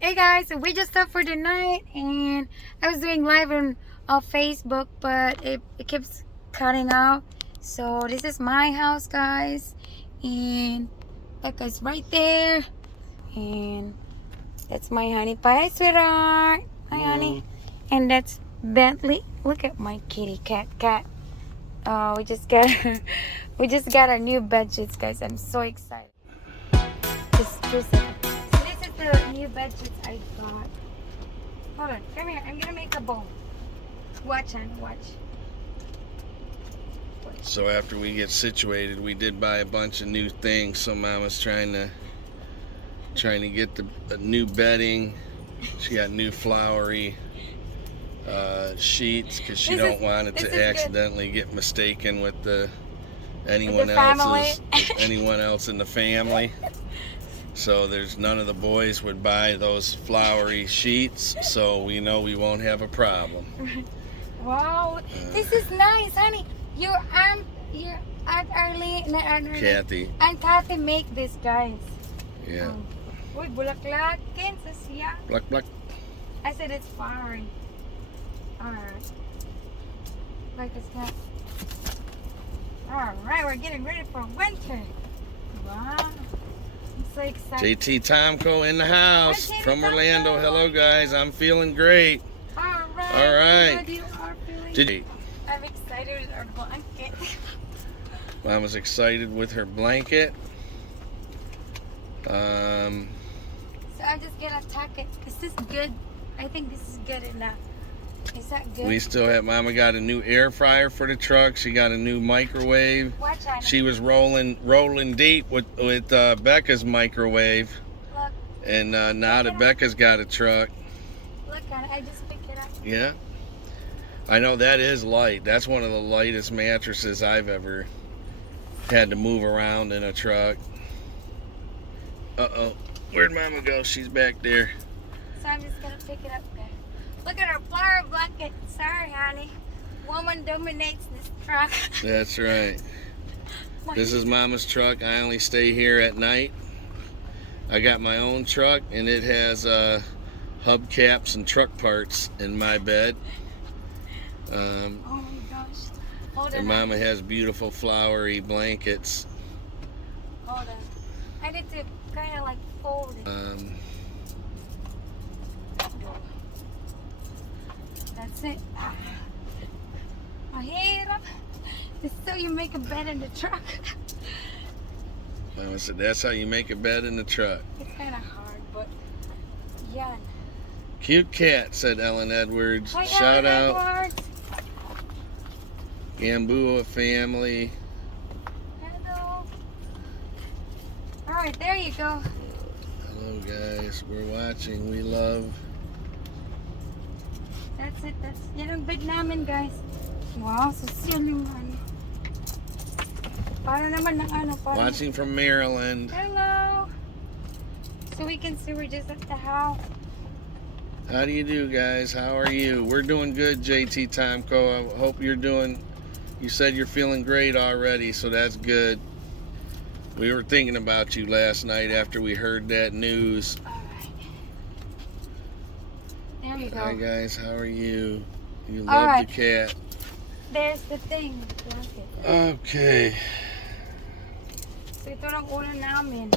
Hey guys, so we just stopped for the night and I was doing live on Facebook, but it keeps cutting out. So this is my house, guys, and Becca's right there, and that's my honey pie. Hi, sweetheart. Hi, honey. And that's Bentley. Look at my kitty cat. Oh, we just got we just got our new bed sheets, guys. I'm so excited. Just a second. So this is the new bed sheets I got. Hold on, come here. I'm gonna make a bowl. Watch, honey, watch. So after we get situated, we did buy a bunch of new things. So Mama's trying to get the new bedding. She got new flowery sheets because she don't want it to accidentally get mistaken with anyone else in the family. So there's none of the boys would buy those flowery sheets, so we know we won't have a problem. Wow, this is nice, honey. Your aunt Arlene, Kathy. Aunt Kathy make this, guys. Yeah. Uy, bulaklak, Kansas, yeah. Pluck, pluck. I said it's flowery. Alright. Like it's not. Alright, we're getting ready for winter. Wow. I'm so excited. JT Tomko in the house from Orlando. Hello, guys. I'm feeling great. Alright. All right. You are feeling Did I'm excited with our blanket. Mama's excited with her blanket. So I'm just gonna tuck it. Is this good? I think this is good enough. Is that good? We still have, Mama got a new air fryer for the truck. She got a new microwave. Watch out. She was rolling deep with Becca's microwave. Look. And now that Becca's got a truck. Look on it. I just picked it up. Yeah. I know that is light. That's one of the lightest mattresses I've ever had to move around in a truck. Uh-oh. Where'd Mama go? She's back there. So I'm just gonna pick it up there. Look at our flower blanket. Sorry, honey. Woman dominates this truck. That's right. This is Mama's truck. I only stay here at night. I got my own truck, and it has hubcaps and truck parts in my bed. Oh my gosh. Hold And on. Mama has beautiful flowery blankets. Hold on. I need to kind of like fold it. That's it. Mahirap. This is so you make a bed in the truck. Mama said that's how you make a bed in the truck. It's kind of hard, but yeah. Cute cat, said Ellen Edwards. Hi, Shout Ellen out Edwards. Gamboa family. Hello. All right, there you go. Hello guys, we're watching. We love. That's it. That's yan ang bed namin, guys. Wow, social naman. Para naman ng ano. Watching from Maryland. Hello. So we can see we're just at the house. How do you do, guys? How are you? We're doing good, JT Tomko. I hope you're doing. You said you're feeling great already, so that's good. We were thinking about you last night after we heard that news. All right. There you go. Hi guys, how are you? You All love right. the cat. There's the thing. Okay. So ito lang ulo namin.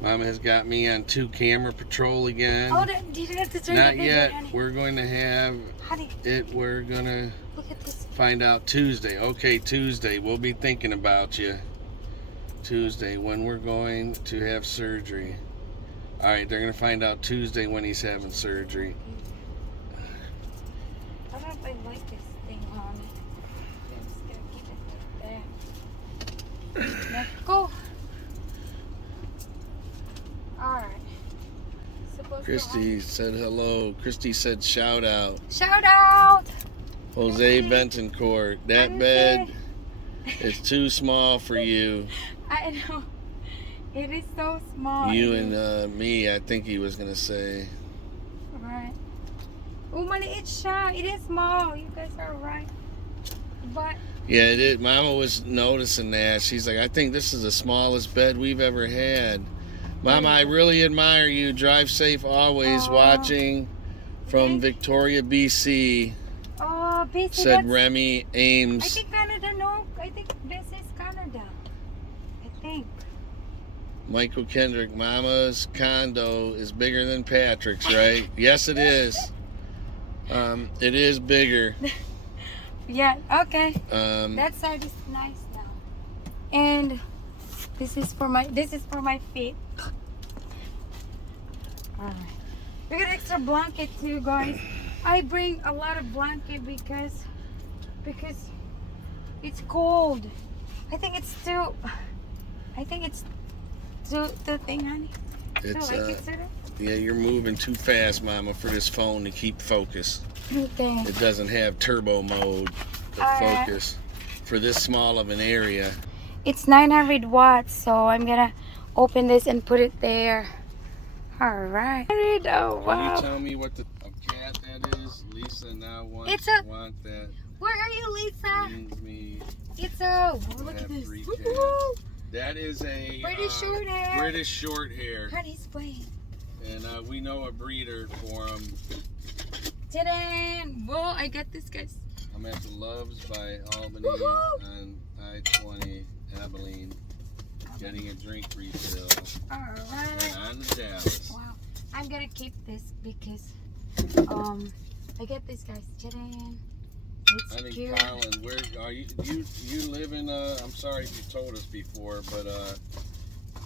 Mama has got me on 2 camera patrol again. Oh, you didn't have to turn Not the video, yet. honey. We're going to have Honey, it. We're going to look at this. find out Tuesday. Okay, Tuesday. We'll be thinking about you. Tuesday when we're going to have surgery. All right, they're going to find out Tuesday when he's having surgery. I don't know if I like this thing on it. I'm just gonna keep it there. Let's go. Alright. Christy said hello. Christy said shout out. Shout out! Jose Bentoncourt. That bed is too small for you. I know. It is so small. You and me, I think he was going to say. Right. Oh, maliit siya. It is small. You guys are right. But Yeah, it is. Mama was noticing that. She's like, I think this is the smallest bed we've ever had. Mama, I really admire you. Drive safe always. Watching from Victoria, BC. Oh, BC. Said Remy Ames. I think Canada, no. I think this is Canada. I think. Michael Kendrick, Mama's condo is bigger than Patrick's, right? Yes, it is. It is bigger. Yeah, okay. That side is nice now. And this is for my feet. Alright. We got extra blanket too, guys. I bring a lot of blanket because it's cold. I think it's too thing, honey. It's like it, sir? Yeah, you're moving too fast, Mama, for this phone to keep focus. Okay. It doesn't have turbo mode to focus for this small of an area. It's 900 watts, so I'm gonna open this and put it there. All right. Oh, wow. Can you tell me what the cat that is? Lisa now wants want that. Where are you, Lisa? Me. It's a. Look at this. That is a British short hair. British short hair. Honey's playing. And we know a breeder for them. Ta-da! Whoa, I got this, guys. I'm at the Loves by Albany on I-20, Abilene, getting a drink refill. All right. And on to Dallas. Wow. I'm gonna keep this because I get this, guys. Ta-da! It's I think cute. Colin, where are you? You live in? I'm sorry if you told us before, but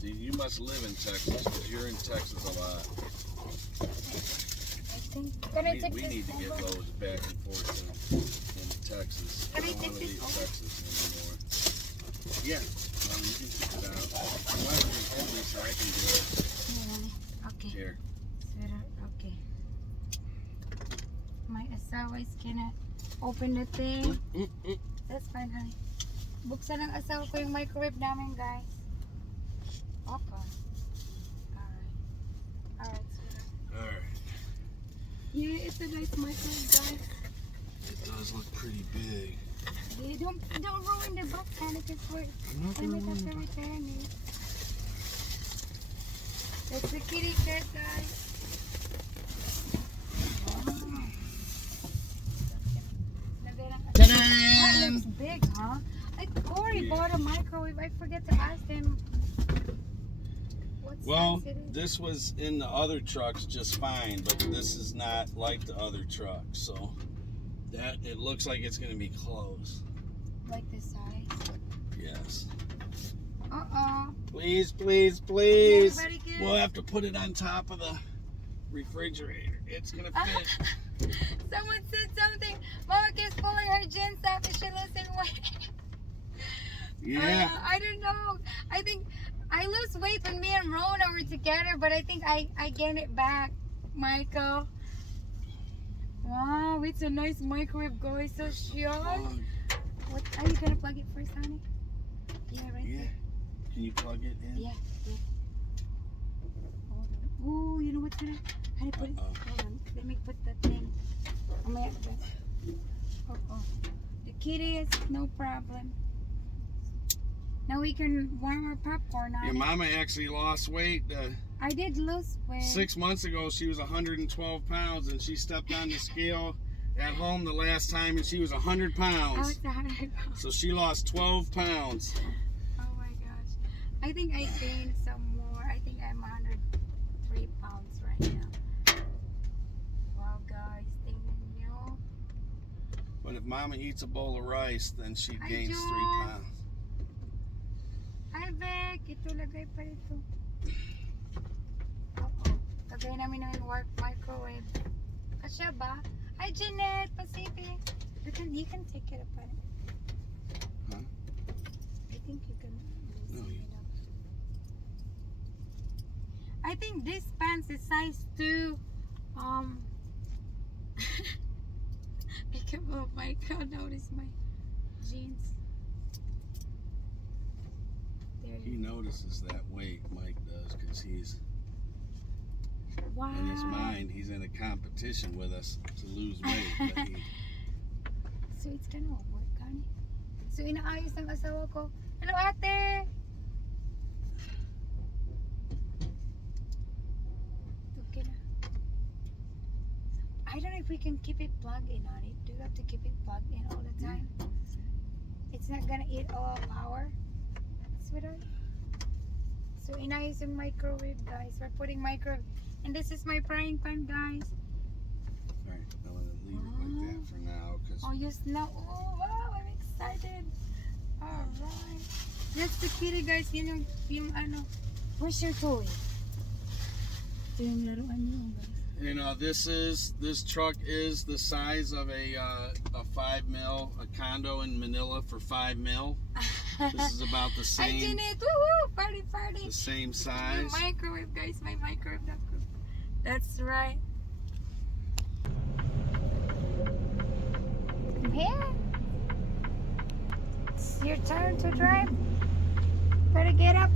you must live in Texas because you're in Texas a lot. We need to get loads back and forth into Texas. I don't want to leave Texas anymore. Yeah, you can keep it out. You want to be heavy so I can do it. Yeah, okay. Here. Sweetheart, okay. My asawa is gonna open the thing. That's fine, honey. Buksan ng asawa ko yung microwave namin, guys. Okay. Alright, sweetheart. Alright. Yeah, it's a nice microwave, guys. It does look pretty big. Yeah, don't ruin the box, honey, because we're gonna have to return it. That's the kitty cat, guys. That looks big, huh? Corey bought a microwave. I forget to ask him what size it is. This was in the other trucks just fine, but this is not like the other trucks, so that it looks like it's going to be close. Like this size? Yes. Please. We'll have to put it on top of the refrigerator. It's going to fit. Someone said something. Mark is pulling her jeans up and she loses weight. Yeah. I don't know. I think I lose weight when me and Rona were together, but I think I gain it back, Michael. Wow, it's a nice microwave, guys. So short. What are you gonna plug it first, honey? Yeah, right there. Can you plug it in? Yeah. Hold on. Ooh, you know what's gonna? Honey, put it. Hold on. Let me put the thing. The kitty is no problem. Now we can warm our popcorn on. Your mama actually lost weight. I did lose weight. 6 months ago, she was 112 pounds, and she stepped on the scale at home the last time, and she was 100 pounds. I was 100 pounds. So she lost 12 pounds. Oh my gosh. I think I gained some more. I think I'm 103 pounds right now. Wow, guys. Thank you. But if mama eats a bowl of rice, then she gains 3 pounds. Ay, Beck. Ito lagay pa ito. Lagay namin ng microwave. Kasya ba? Hi, Jeanette. Pacific. You can take it apart. Huh? I think you can. No, I think this pants is size 2. Oh my God, notice my jeans. He notices that weight, Mike does, because he's in his mind, he's in a competition with us to lose weight. But so it's gonna work, honey. So inaayos ng asawa ko. Hello, ate! I don't know if we can keep it plugged in on it. Do you have to keep it plugged in all the time? It's not gonna eat all power, sweetheart. So ina using microwave, guys. We're putting microwave, and this is my frying pan, guys. Alright, I'm gonna leave it like that for now. Oh, yes, now. Oh, wow, I'm excited. Alright. That's the kitty, guys. Yung ano. Where's your toy? Ito yung laruan niyo, guys. You know, this truck is the size of a 5 mil, a condo in Manila for 5 mil. This is about the same. I did it. Woo-woo! Party, party. The same size. My microwave, guys. My microwave. That's right. Come here. It's your turn to drive. Better get up.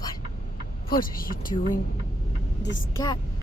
What? What are you doing? This cat